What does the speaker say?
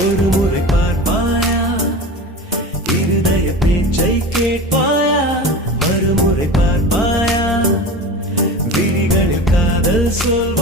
ஒரு முறை பார்ப்பாயா, இருதய பேச்சை கேட்பாயா, மறுமுறை பார்ப்பாயா, விழிகளில் காதல் சொல்